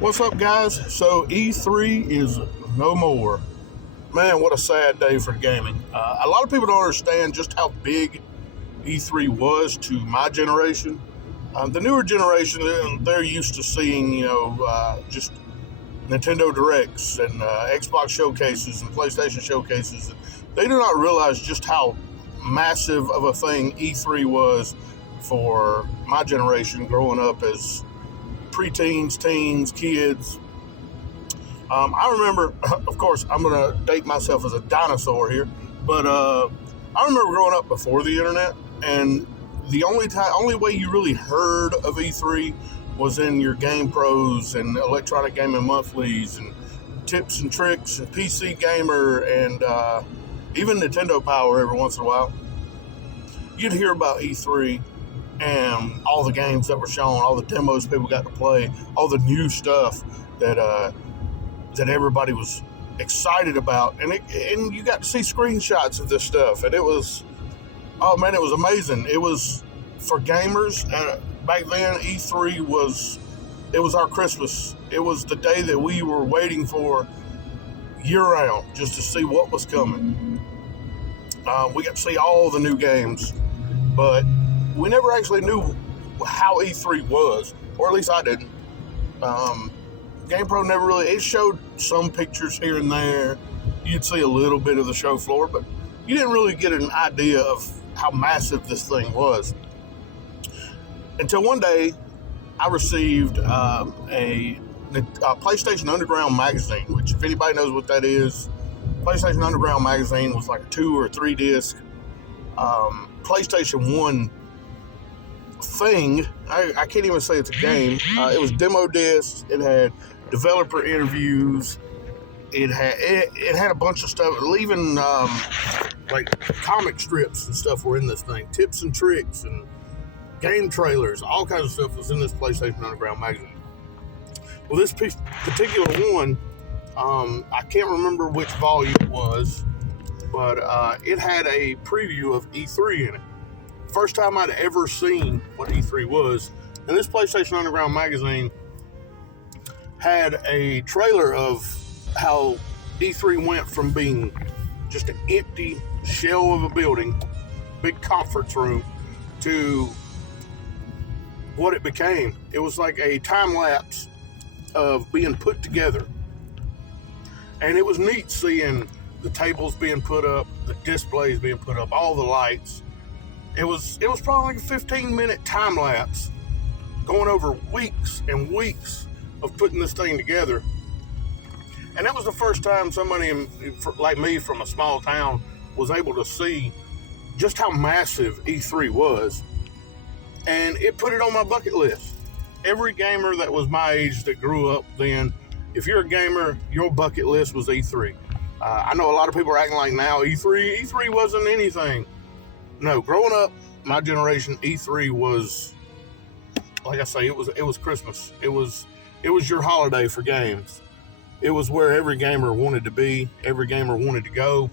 What's up, guys? So E3 is no more. Man, what a sad day for gaming. A lot of people don't understand just how big E3 was to my generation. The newer generation, they're used to seeing, just Nintendo Directs and Xbox showcases and PlayStation showcases. They do not realize just how massive of a thing E3 was for my generation growing up as preteens, teens, kids. I remember, of course, I'm going to date myself as a dinosaur here, but I remember growing up before the internet, and the only way you really heard of E3 was in your Game Pros and Electronic Gaming Monthlies and Tips and Tricks and PC Gamer and even Nintendo Power every once in a while. You'd hear about E3 and all the games that were shown, all the demos people got to play, all the new stuff that everybody was excited about, and you got to see screenshots of this stuff, and it was, oh man, it was amazing. It was for gamers, and back then E3 was our Christmas. It was the day that we were waiting for year round just to see what was coming. We got to see all the new games, but we never actually knew how E3 was, or at least I didn't. GamePro never really, it showed some pictures here and there. You'd see a little bit of the show floor, but you didn't really get an idea of how massive this thing was. Until one day, I received a PlayStation Underground magazine, which, if anybody knows what that is, PlayStation Underground magazine was like a 2 or 3 disc PlayStation 1 thing. I can't even say it's a game. It was demo discs. It had developer interviews. It had a bunch of stuff. Even like comic strips and stuff were in this thing. Tips and tricks and game trailers. All kinds of stuff was in this PlayStation Underground magazine. Well, this particular one, I can't remember which volume it was, but it had a preview of E3 in it. First time I'd ever seen what E3 was. And this PlayStation Underground magazine had a trailer of how E3 went from being just an empty shell of a building, big conference room, to what it became. It was like a time lapse of being put together. And it was neat seeing the tables being put up, the displays being put up, all the lights. It was probably like a 15-minute time lapse going over weeks and weeks of putting this thing together. And that was the first time somebody like me from a small town was able to see just how massive E3 was. And it put it on my bucket list. Every gamer that was my age that grew up then, if you're a gamer, your bucket list was E3. I know a lot of people are acting like now E3 wasn't anything. No, growing up, my generation, E3 was, like I say, it was Christmas. It was your holiday for games. It was where every gamer wanted to be, every gamer wanted to go.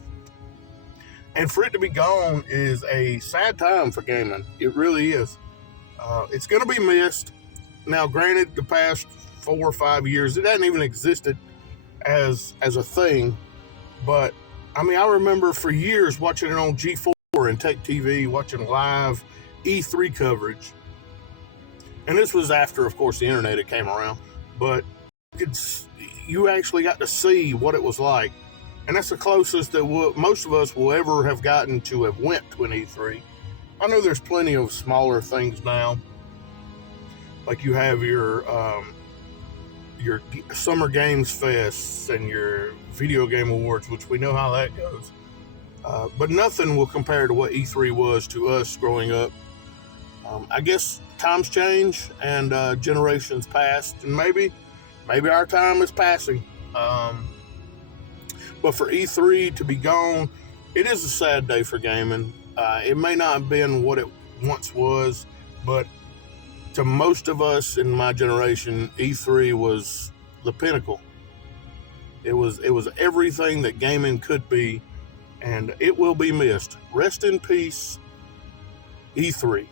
And for it to be gone is a sad time for gaming. It really is. It's going to be missed. Now, granted, the past 4 or 5 years, it hasn't even existed as a thing. But, I mean, I remember for years watching it on G4 and Tech TV, watching live E3 coverage. And this was after, of course, the internet had came around. But you actually got to see what it was like. And that's the closest that most of us will ever have gotten to have went to an E3. I know there's plenty of smaller things now. Like you have your Summer Games Fests and your Video Game Awards, which we know how that goes. But nothing will compare to what E3 was to us growing up. I guess times change and generations passed, and maybe our time is passing. But for E3 to be gone, it is a sad day for gaming. It may not have been what it once was, but to most of us in my generation, E3 was the pinnacle. It was everything that gaming could be, and it will be missed. Rest in peace, E3.